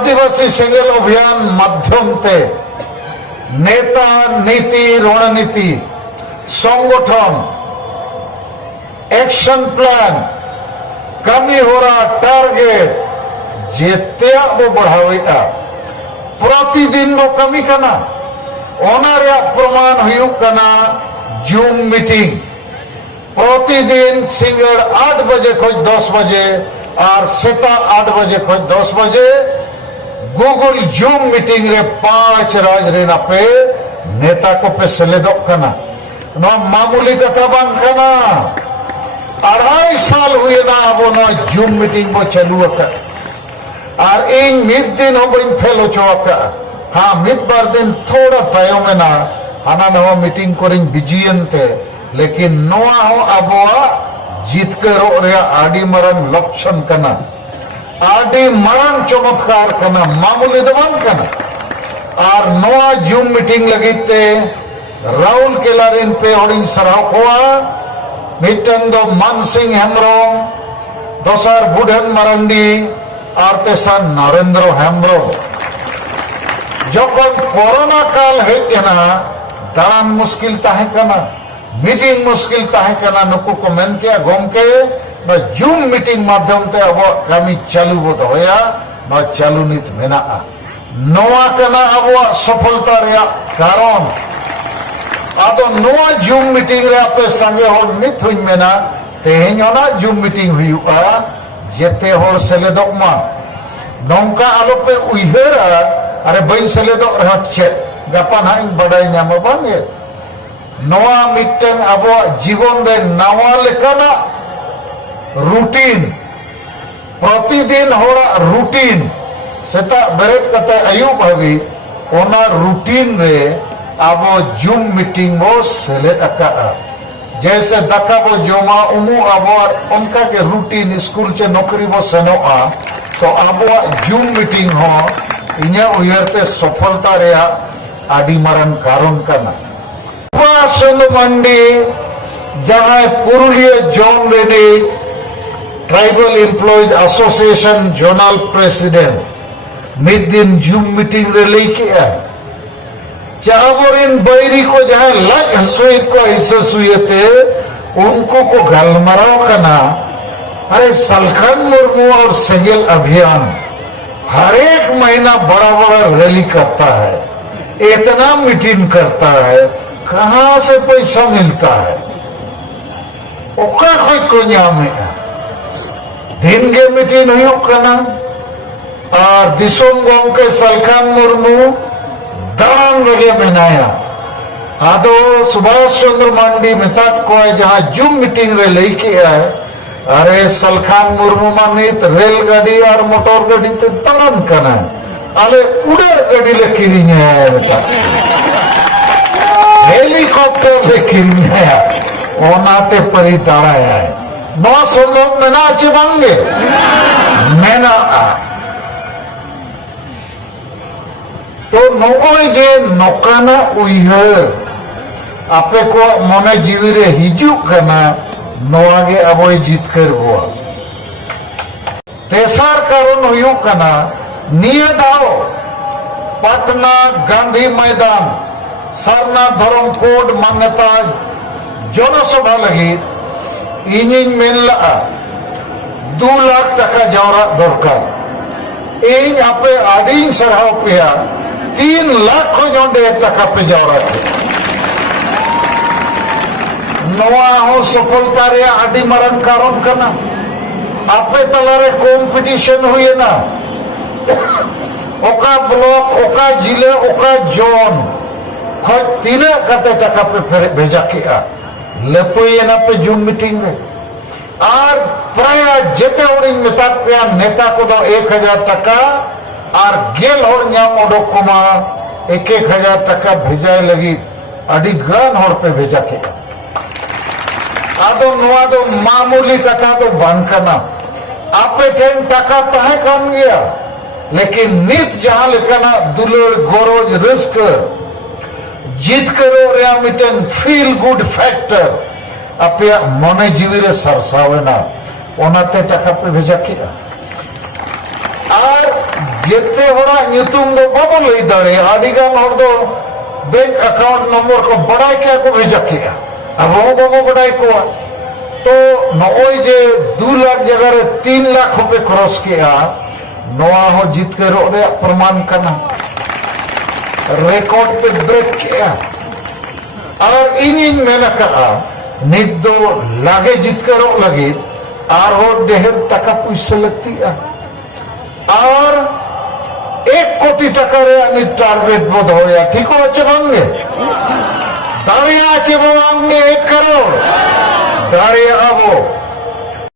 आदिवासी सेंगेल अभियान माध्यम ते नेता नीति रणनीति संगठन एक्शन प्लान कमी हो रहा टारगेट जेते बो बढ़ावेगा प्रतिदिन बो कमी करना ओनारे प्रमाण हुयुक करना जूम मीटिंग प्रतिदिन सिंगड़ 8 बजे खोज 10 बजे और सेता 8 बजे खोज 10 बजे गूगल जूम मीटिंग रे 5 राज रेना पे नेता को पे सेलेदोक करना नो मामूली कथा बांग करना 2.5 साल हुए ना अब नो जूम मीटिंग बो चालू कर और इन मिद दिन हो बइन फेल हो चुका हाँ मिद बार दिन थोड़ा तायो में ना हाना नवा मीटिंग करिंग बिजियन थे लेकिन नोआ हो अबुआ जीत कर आड़ी मरंग लक्षण करना आड़ी मरंग चमत्कार करना मामूली दबान करना और नोआ जूम मीटिंग लगी थे राहुल केलारिन पे होडिंग सराव हुआ मीटिंग दो मानसिंह हेम्ब्रोम दोसर बुढ़न मरंडी और तेसर नरेंद्र हेम्ब्रोम जखन कोरोना काल हेना दान मुश्किल ताहे करना मीटिंग मुश्किल ताहे करना नुकु को मेन किया गोमके बा जूम मीटिंग माध्यम ते अब कमी चालू बोध होया बा चालू नित मेना नोआ करना अब सफलता रे कारण आदो नोआ जूम मीटिंग रे आपे संगे होर नित हुई मेना तेहेन होना जूम मीटिंग हुआ जेते होर सेलेदोक मा नौका आलो पे उइहेरा अरे बइन सेलेदोक रहा चे गपा ना इन बड़ाई नाम बांगे नवा मिट्टन अब जीवन रे नवा लेकाना रूटीन प्रतिदिन होड़ा रूटीन सेता बेरेट कते अयुब हबी ओना रूटीन रे अब जूम मीटिंग बो सेलेद अका जैसे दका बो जोमा उमु अब उनका के रूटीन स्कूल चे नौकरी बो सेनोआ तो अब जूम मीटिंग हो इन्हें उयरते सफलता रे आदि मरण कारण करना मंडी जहां पुरुलिया जोन रेनी tribal employees association zonal president mid दिन जूम मीटिंग रे लेके चावरिन बैरी को जहां लग हसुइत को हिस्से उनको को गलमराव करना अरे सलखन मुर्मू और सेंगेल अभियान हर एक महीना बड़ा बड़ा रैली करता है इतना मीटिंग करता है कहां से पैसा मिलता है ओका कोई कोन्या में दिन के मीटिंग हुई करना और दिसोम गांव के सलखान मुर्मू दान लगे मनाया आदो सुभाष चंद्र मांडी मिताक को जहां जूम मीटिंग रे लेके आए अरे सलखान मुर्मू मानित रेलगाड़ी और मोटर गाड़ी ते दान करना अले उड़े गाड़ी ले किरिंग है बेटा हेलीकॉप्टर ले किरिंग है ओनाते परी दाड़ा है नौ संभव में ना अच्छे बांगे मैना तो नोए जे नौकाना उइहर आपे को मने जीवी रे हिजू करना नोआगे अबोय जीत कर हुआ तेसार कारण हुयू करना निये दाओ पटना गांधी मैदान सरना धर्म कोड मान्यता जनसभा लगी इनिन मेनला 2 लाख टका जावरा दरकार इन आपे आडिंग सराव पेया 3 लाख को जोंडे टका पे जावरा नवा हो सफलता रे आदि मरण कारण करना आपे तलारे कंपटीशन हुए ना ओका ब्लॉक ओका जिले ओका जोन खोज 3 कते टका पे भेजा किया लेपोये ना पे जूम मीटिंग में और प्राय जेते उड़ी मिताक पे नेता को दो 1000 टका और गेल और न्याम ओडोक कुमा 1,000 टका भेजाए लगी अड़ी गान और पे भेजा किया आदो नुआ दो मामूली कथा तो बन करना आपे ठेन टका ताहे कम गया लेकिन नित जहां लिखना दुलड़ गोरोज रिस्क जीत करो रे मिटन फील गुड फैक्टर आपे मने जीवी रे सरसावे ना ओनाते टका पे भेजा किया और जेते होड़ा ᱧᱩᱛᱩᱢ दो बाबो लई दाड़े आदि गान हर दो बैंक अकाउंट नंबर को बड़ाई क्या को भेजा किया अब वो बाबो बड़ाई को तो नोई जे 2 लाख जगह रे 3 लाख रुपए खर्च किया नोआ हो जितकरो रे प्रमाण करना रिकॉर्ड पे ब्रेक किया और इन मेना कहा नित दो लागे जितकरो लगे और हो ढेर टका पैसा लगती है और 1 कोटी टका रे टारगेट बोध होया ठीक हो अच्छे बांगे दाड़िया अच्छे बांगे 1 करोड़ दाड़िया अब